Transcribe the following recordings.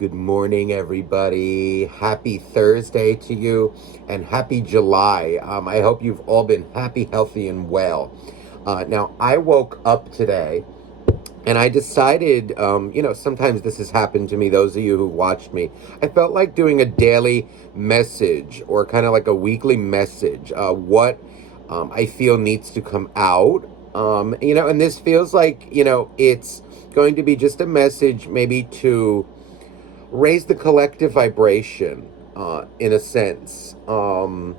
Good morning, everybody. Happy Thursday to you and happy July. I hope you've all been happy, healthy, and well. Now, I woke up today and I decided, sometimes this has happened to me, those of you who watched me. I felt like doing a daily message or kind of like a weekly message, what I feel needs to come out. And this feels like, it's going to be just a message maybe to raise the collective vibration, in a sense. Now,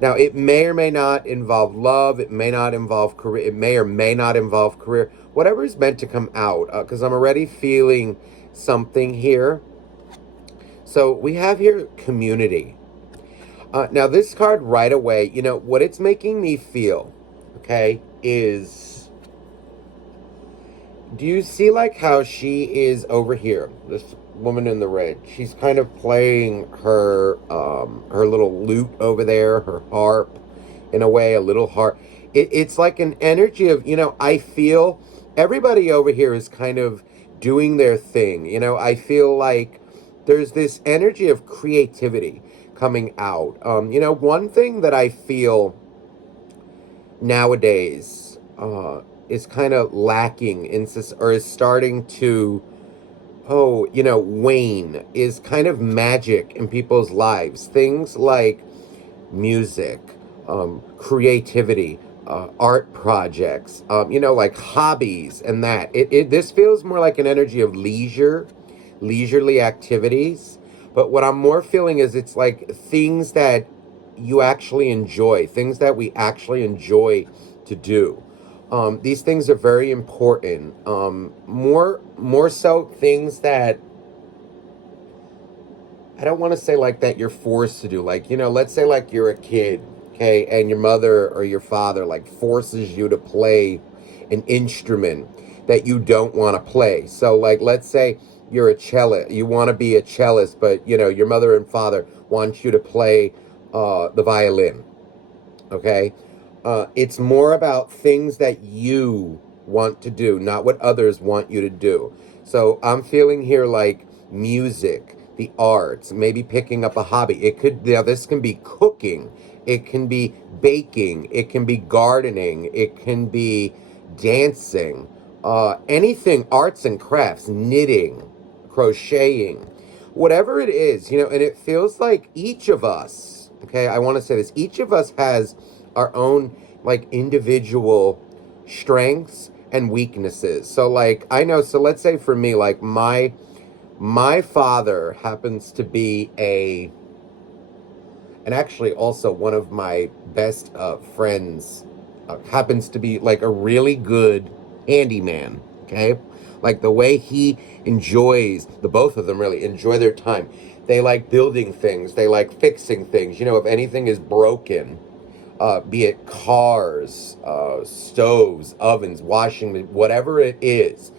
it may or may not involve love. It may not involve career. It may or may not involve career. Whatever is meant to come out, because I'm already feeling something here. So we have here community. Now, this card right away, what it's making me feel, okay, is, do you see like how she is over here, this woman in the red? She's kind of playing her little lute over there, her harp, in a way, a little harp. It's like an energy of, I feel everybody over here is kind of doing their thing. I feel like there's this energy of creativity coming out. One thing that I feel nowadays is kind of lacking or is starting to wane, is kind of magic in people's lives. Things like music, creativity, art projects, like hobbies and that. This feels more like an energy of leisurely activities. But what I'm more feeling is it's like things that you actually enjoy, things that we actually enjoy to do. These things are very important. More so things that I don't want to say like that you're forced to do. Like, let's say like you're a kid, okay, and your mother or your father like forces you to play an instrument that you don't want to play. So like, let's say you're a cellist, you want to be a cellist, but your mother and father want you to play the violin, okay? It's more about things that you want to do, not what others want you to do. So I'm feeling here like music, the arts, maybe picking up a hobby. This can be cooking, it can be baking, it can be gardening, it can be dancing, anything, arts and crafts, knitting, crocheting, whatever it is, and it feels like each of us, okay, I want to say this, each of us has our own like individual strengths and weaknesses. So like I know, so let's say for me, like my father happens to be and actually also one of my best friends happens to be like a really good handyman, okay? Like the way he enjoys, the both of them really enjoy their time. They like building things, they like fixing things. If anything is broken, be it cars, stoves, ovens, whatever it is,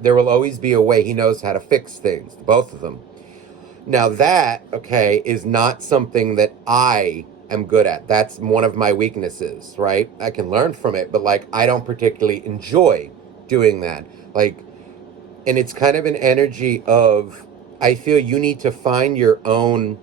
there will always be a way. He knows how to fix things, both of them. Now that, okay, is not something that I am good at. That's one of my weaknesses, right? I can learn from it, but like I don't particularly enjoy doing that. Like, and it's kind of an energy of, I feel you need to find your own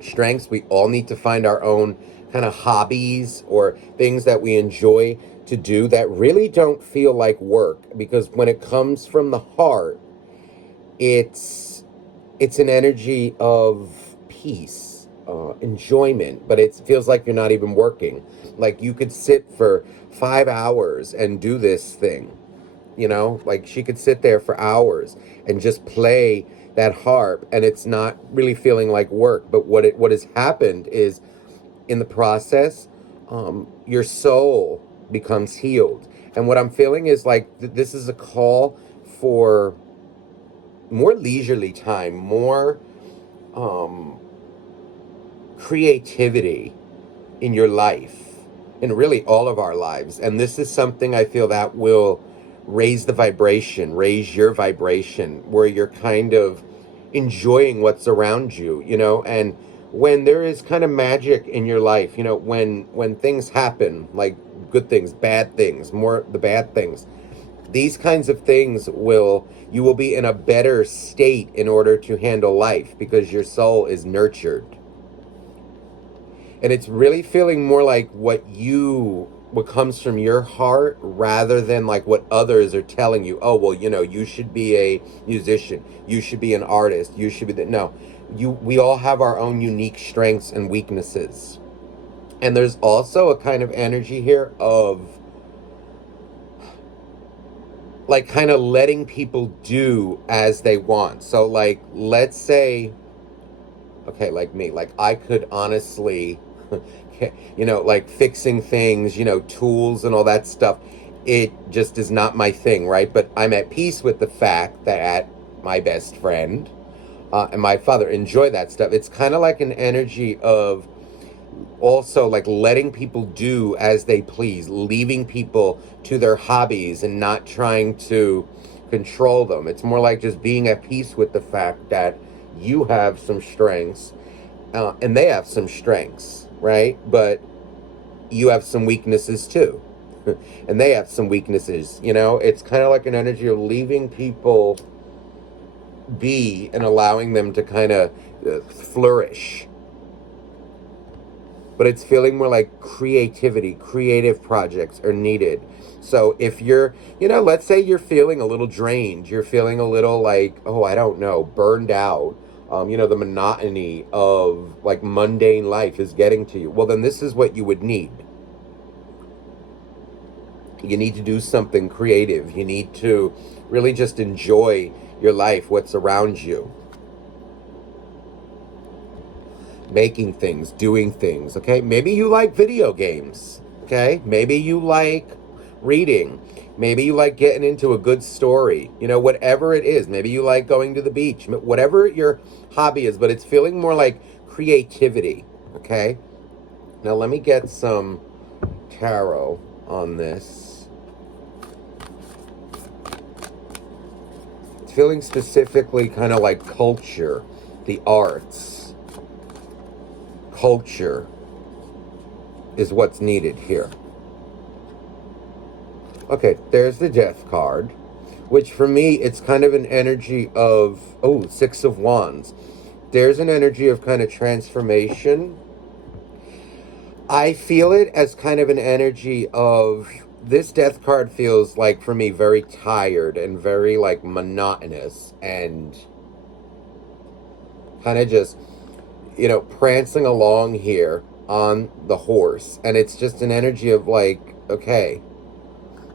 strengths. We all need to find our own kind of hobbies or things that we enjoy to do that really don't feel like work, because when it comes from the heart, it's an energy of peace, enjoyment, but it feels like you're not even working. Like you could sit for 5 hours and do this thing, like she could sit there for hours and just play that harp, and it's not really feeling like work. But what has happened is, in the process, your soul becomes healed. And what I'm feeling is like this is a call for more leisurely time, more creativity in your life, in really all of our lives. And this is something I feel that will raise raise your vibration, where you're kind of enjoying what's around you, and when there is kind of magic in your life, when things happen, like good things, bad things, more the bad things, these kinds of things You will be in a better state in order to handle life because your soul is nurtured. And it's really feeling more like what comes from your heart rather than like what others are telling you. Oh, well, you should be a musician. You should be an artist. You should be no. We all have our own unique strengths and weaknesses. And there's also a kind of energy here of like kind of letting people do as they want. So like let's say okay, like me, like I could honestly like fixing things, tools and all that stuff. It just is not my thing, right? But I'm at peace with the fact that my best friend and my father enjoy that stuff. It's kind of like an energy of also like letting people do as they please, leaving people to their hobbies and not trying to control them. It's more like just being at peace with the fact that you have some strengths and they have some strengths, right? But you have some weaknesses too. And they have some weaknesses, It's kind of like an energy of leaving people be and allowing them to kind of flourish. But it's feeling more like creative projects are needed. So if you're, let's say you're feeling a little drained, you're feeling a little like, oh, I don't know, burned out. The monotony of like mundane life is getting to you. Well, then this is what you would need. You need to do something creative. You need to really just enjoy your life, what's around you. Making things, doing things, okay? Maybe you like video games, okay? Maybe you like reading. Maybe you like getting into a good story, whatever it is. Maybe you like going to the beach, whatever your hobby is, but it's feeling more like creativity, okay? Now let me get some tarot on this. It's feeling specifically kind of like culture, the arts. Culture is what's needed here. Okay, there's the Death card, which for me, it's kind of an energy of, Six of Wands. There's an energy of kind of transformation. I feel it as kind of an energy of, this Death card feels like, for me, very tired and very, like, monotonous and kind of just, prancing along here on the horse. And it's just an energy of, like, okay,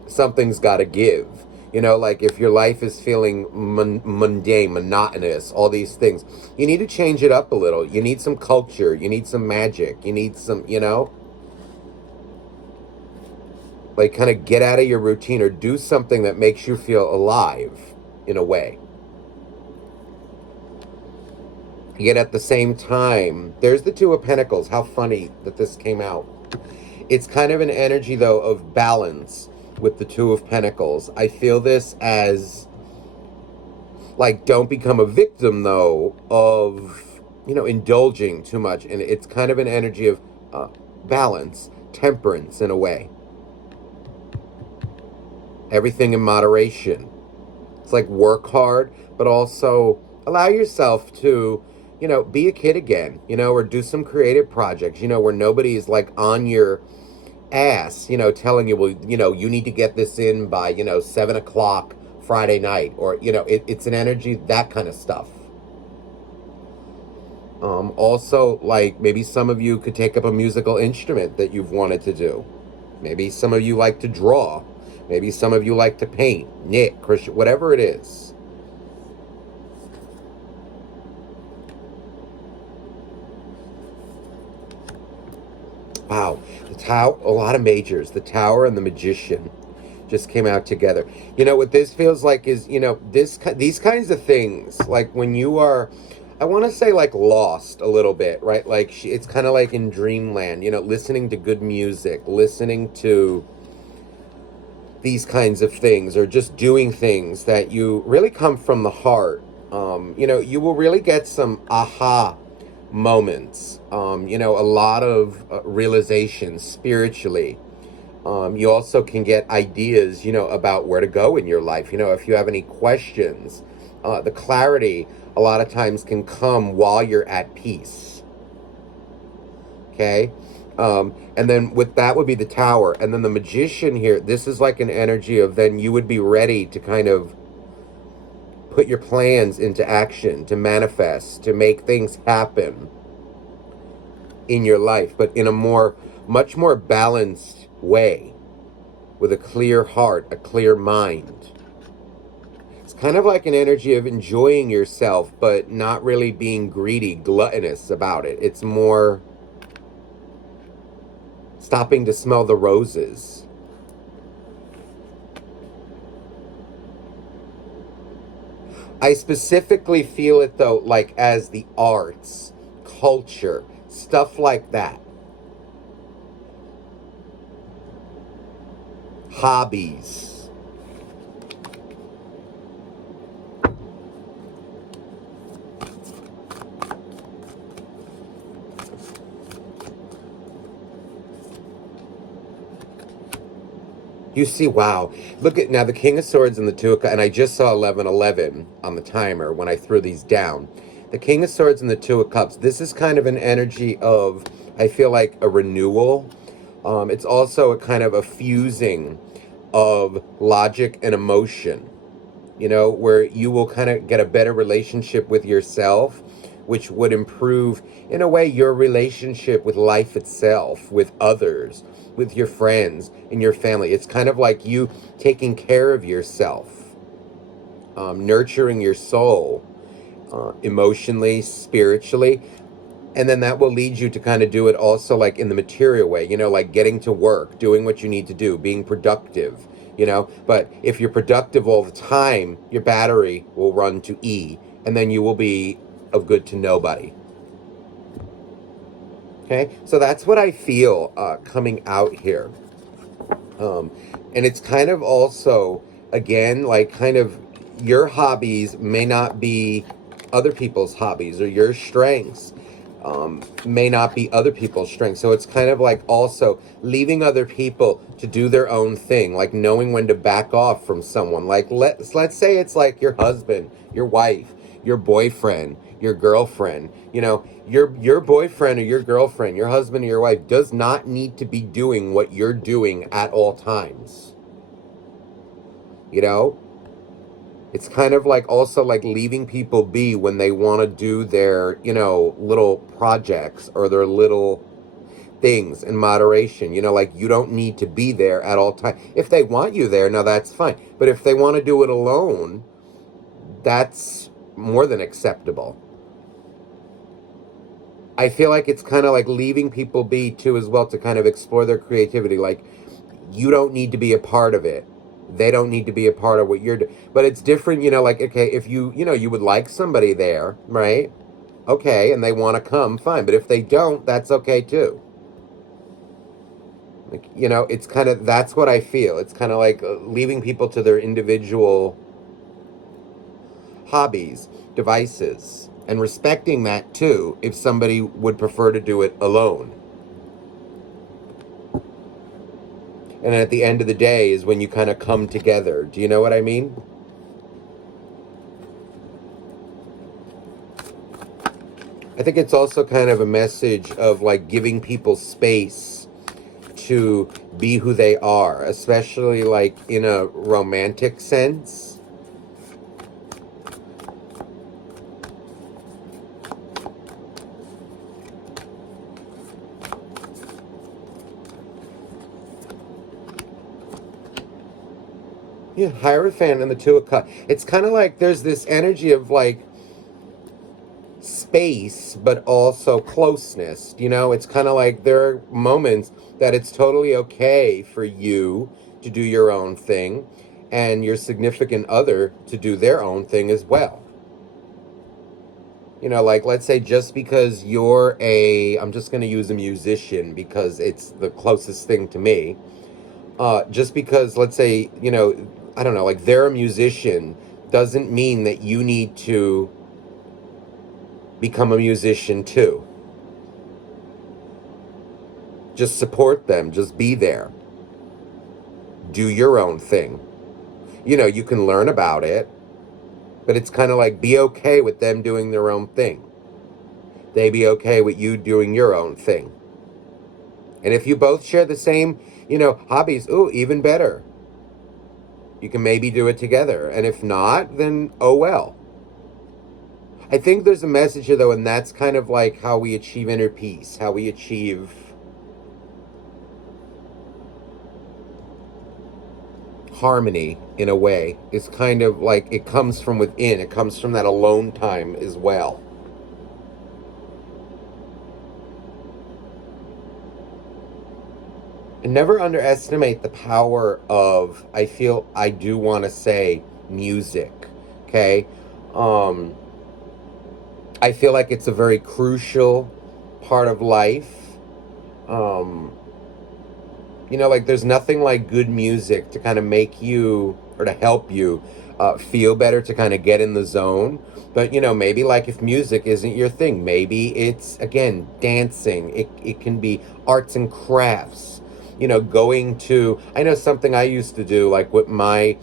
something's got to give. Like if your life is feeling mundane, monotonous, all these things, you need to change it up a little. You need some culture. You need some magic. You need some, like kind of get out of your routine or do something that makes you feel alive in a way. Yet at the same time, there's the Two of Pentacles. How funny that this came out. It's kind of an energy, though, of balance with the Two of Pentacles. I feel this as, like, don't become a victim, though, of, indulging too much. And it's kind of an energy of balance, temperance in a way. Everything in moderation. It's like work hard, but also allow yourself to, be a kid again, or do some creative projects, where nobody's like on your ass, telling you, well, you need to get this in by, 7:00 Friday night, or, it's an energy, that kind of stuff. Also, like, maybe some of you could take up a musical instrument that you've wanted to do. Maybe some of you like to draw. Maybe some of you like to paint, knit, crochet, whatever it is. Wow, the Tower, a lot of majors. The Tower and the Magician just came out together. What this feels like is, these kinds of things, like when you are, I want to say like lost a little bit, right? Like it's kind of like in dreamland, listening to good music, listening to these kinds of things, or just doing things that you really come from the heart. You will really get some aha moments, a lot of realizations spiritually You also can get ideas, about where to go in your life. If you have any questions, the clarity a lot of times can come while you're at peace. Okay? And then with that would be the tower. And then the magician here, this is like an energy of then you would be ready to kind of put your plans into action, to manifest, to make things happen in your life, but in a much more balanced way, with a clear heart, a clear mind. It's kind of like an energy of enjoying yourself, but not really being greedy, gluttonous about it. It's more stopping to smell the roses. I specifically feel it though, like as the arts, culture, stuff like that. Hobbies. You see, wow. Look at now the King of Swords and the Two of Cups, and I just saw 11:11 on the timer when I threw these down. The King of Swords and the Two of Cups. This is kind of an energy of, I feel like, a renewal. It's also a kind of a fusing of logic and emotion, where you will kind of get a better relationship with yourself, which would improve, in a way, your relationship with life itself, with others, with your friends and your family. It's kind of like you taking care of yourself, nurturing your soul, emotionally, spiritually. And then that will lead you to kind of do it also like in the material way, like getting to work, doing what you need to do, being productive, But if you're productive all the time, your battery will run to E, and then you will be of good to nobody. Okay, so that's what I feel coming out here. Um, and it's kind of also, again, like kind of your hobbies may not be other people's hobbies, or your strengths may not be other people's strengths. So it's kind of like also leaving other people to do their own thing, like knowing when to back off from someone. Like let's say it's like your husband, your wife, your boyfriend, your girlfriend. Your boyfriend or your girlfriend, your husband or your wife does not need to be doing what you're doing at all times. You know, it's kind of like also like leaving people be when they want to do their, little projects or their little things in moderation. Like you don't need to be there at all times. If they want you there, now that's fine. But if they want to do it alone, that's more than acceptable. I feel like it's kind of like leaving people be too as well, to kind of explore their creativity. Like you don't need to be a part of it. They don't need to be a part of what you're doing. But it's different, like, okay, if you would like somebody there, right? Okay, and they want to come, fine. But if they don't, that's okay too. Like, it's kind of, that's what I feel. It's kind of like leaving people to their individual hobbies, devices, and respecting that too if somebody would prefer to do it alone. And at the end of the day is when you kind of come together. Do you know what I mean? I think it's also kind of a message of like giving people space to be who they are, especially like in a romantic sense. Yeah, Hierophant and the Two of Cups. It's kind of like there's this energy of like space, but also closeness. It's kind of like there are moments that it's totally okay for you to do your own thing and your significant other to do their own thing as well. Like let's say just because I'm just going to use a musician because it's the closest thing to me. Just because, let's say, I don't know, like they're a musician doesn't mean that you need to become a musician too. Just support them, just be there. do your own thing. You know, you can learn about it, but it's kind of like be okay with them doing their own thing. They be okay with you doing your own thing. And if you both share the same, hobbies, ooh, even better. You can maybe do it together. And if not, then oh well. I think there's a message here, though, and that's kind of like how we achieve inner peace, how we achieve harmony in a way. It's kind of like it comes from within, it comes from that alone time as well. And never underestimate the power of, I do want to say, music. Okay? I feel like it's a very crucial part of life. Like there's nothing like good music to kind of make you or to help you feel better, to kind of get in the zone. But, maybe like if music isn't your thing, maybe it's, again, dancing. It can be arts and crafts. Going to, I know something I used to do, like with my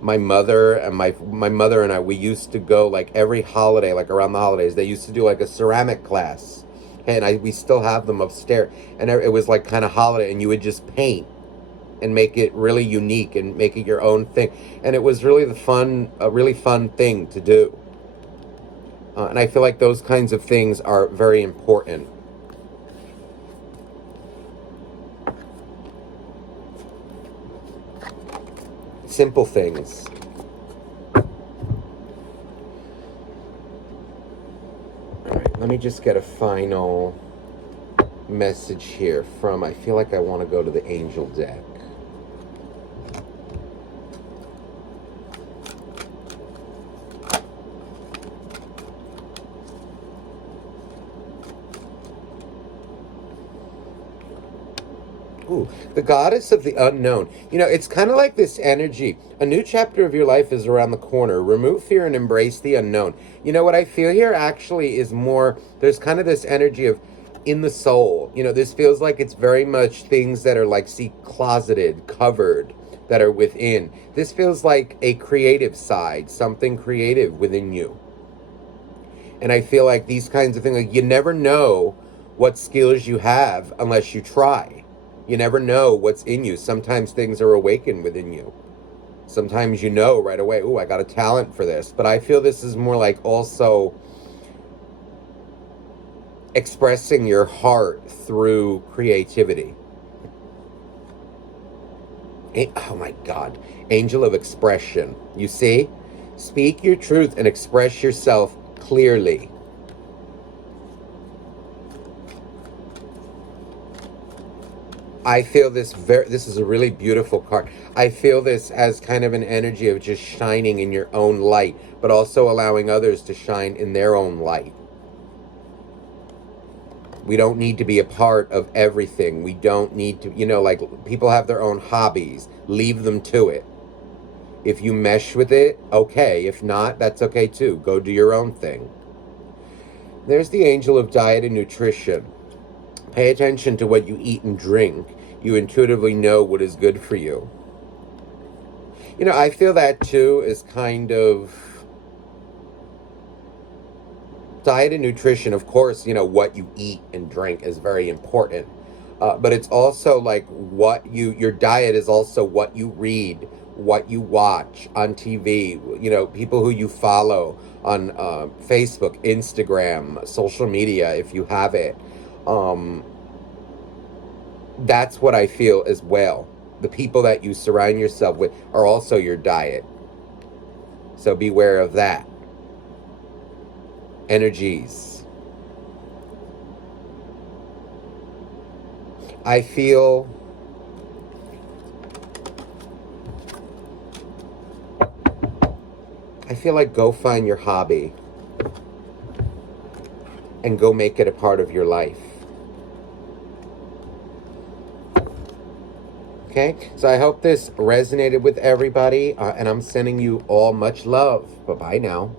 mother and my mother and I, we used to go like every holiday, like around the holidays, they used to do like a ceramic class. And we still have them upstairs. And it was like kind of holiday, and you would just paint and make it really unique and make it your own thing. And it was really a really fun thing to do. And I feel like those kinds of things are very important. Simple things. Let me just get a final message here from, I feel like I want to go to the angel deck. Ooh, the goddess of the unknown. It's kind of like this energy. A new chapter of your life is around the corner. Remove fear and embrace the unknown. What I feel here actually is more, there's kind of this energy of in the soul. This feels like it's very much things that are like, closeted, covered, that are within. This feels like a creative side, something creative within you. And I feel like these kinds of things, like you never know what skills you have unless you try. You never know what's in you. Sometimes things are awakened within you. Sometimes you know right away, ooh, I got a talent for this. But I feel this is more like also expressing your heart through creativity. Oh my God. Angel of expression. You see? Speak your truth and express yourself clearly. I feel this is a really beautiful card. I feel this as kind of an energy of just shining in your own light, but also allowing others to shine in their own light. We don't need to be a part of everything. We don't need to, like people have their own hobbies. Leave them to it. If you mesh with it, okay. If not, that's okay too. Go do your own thing. There's the angel of diet and nutrition. Pay attention to what you eat and drink. You intuitively know what is good for you. I feel that too is kind of diet and nutrition. Of course, what you eat and drink is very important. But it's also like your diet is also what you read, what you watch on TV, people who you follow on Facebook, Instagram, social media, if you have it. That's what I feel as well. The people that you surround yourself with are also your diet. So beware of that. Energies. I feel like go find your hobby and go make it a part of your life. Okay, so I hope this resonated with everybody, and I'm sending you all much love. Bye-bye now.